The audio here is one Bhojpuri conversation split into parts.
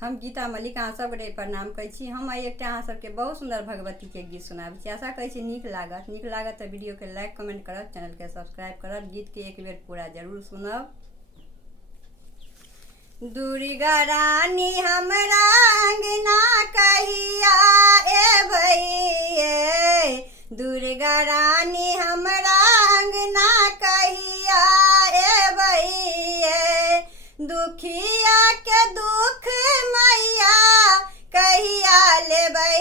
हम गीता मलिक अहाँ सबके प्रणाम करै छी। हम एकटा अहाँ सबके बहुत सुंदर भगवती के गीत सुनाबै छी। आशा करै छी नीक लागत तो वीडियो के लाइक कमेंट करब, चैनल के सब्सक्राइब करब, गीत के एक बेर पूरा जरूर सुनब। दुर्गा रानी हमरा अंगना कहिया एबै, दुर्गा रानी हमरा अंगना कहिया एबै, दुखिया के दुख मैया कहिया लेबै,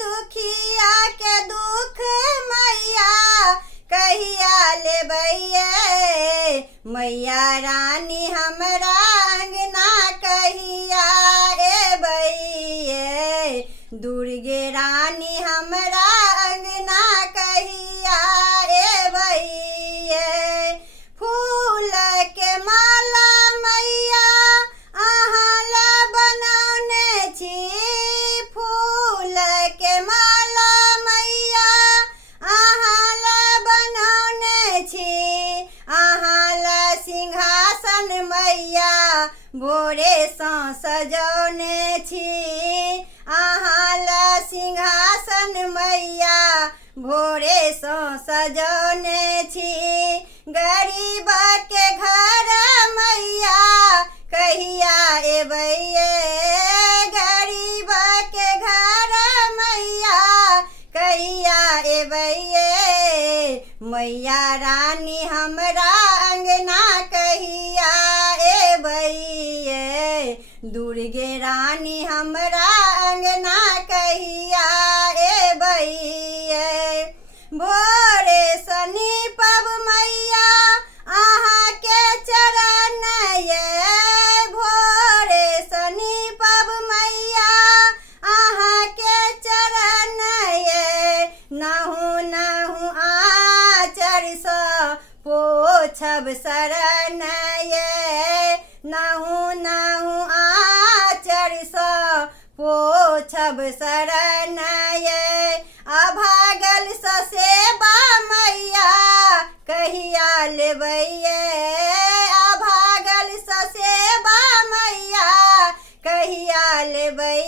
दुखिया के दुख मैया कहिया लेबै, मैया रानी हमरा अंगना कहिया एबै, दुर्गे रानी हमरा अंगना कहिया एबै, फूल के माला मैया अहाँ ला बनौने छी, फूल के माला मैया अहाँ ला बनौने छी, अहाँ ला सिंहासन मैया भोरे सँ सजौने छी, अहाँ ला सिंहासन मैया भोरे सँ सजौने छी, गरीब के घर मैया कहिया एबै, गरीब के घर मैया कहिया एबै, मैया रानी हमरा अंगना कहिया एबै, दुर्गे रानी हमरा अंगना कहिया एबै, भोरे सनी पब मैया अहाँ के चरण ये, भोरे सनी पब मैया अहाँ के चरण ये, नहु नहु आचर सँ पोछब शरण ये, नहु नहु आचर सँ पोछब शरण ये, अभागल सँ सेवा मैया कहिया लेबै, अभागल सँ सेवा मैया कहिया लेबै,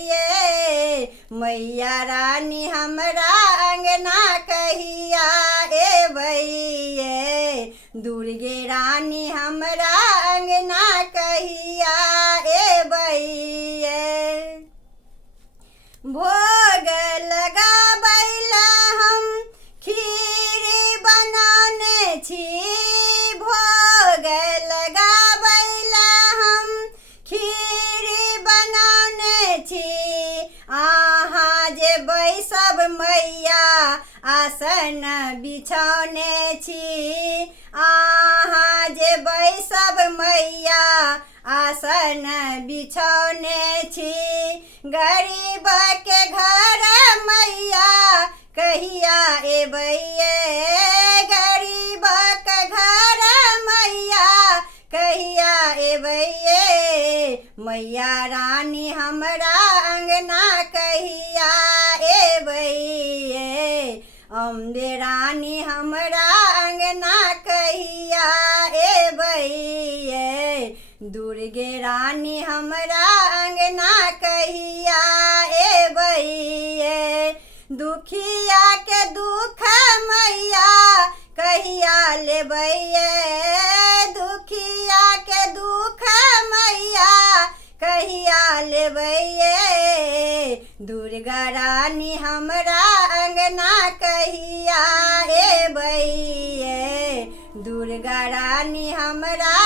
मैया रानी हमरा अंगना कहिया एबै, दुर्गे रानी हमरा अंगना कहिया एबै, भोग लगाबै ला हम खीर बनौने छी, भोग लगाबै ला हम खीर बनौने छी, अहाँ जे बैसब मैया आसन बिछौने छी, अहाँ जे बैसब मैया आसन बिछौने छी, गरीब के घर मैया कहिया एबै, गरीब के घर मैया कहिया एबै, मैया रानी हमरा अंगना कहिया एबै, अम्बे रानी हमरा अंगना कहिया एबै, दुर्गे रानी हमरा अंगना कहिया एबै, दुखिया के दुख मैया कहिया लेबै, दुखिया के दुख मैया कहिया लेबै, दुर्गा रानी हमरा अंगना कहिया एबै, दुर्गा रानी हमरा